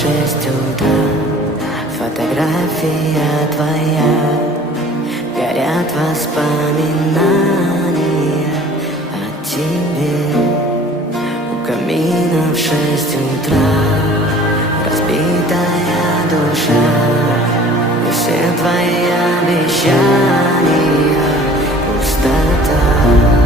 6 утра. Фотография твоя, горят воспоминания о тебе. У камина в 6 утра разбитая душа, и все твои обещания пустота.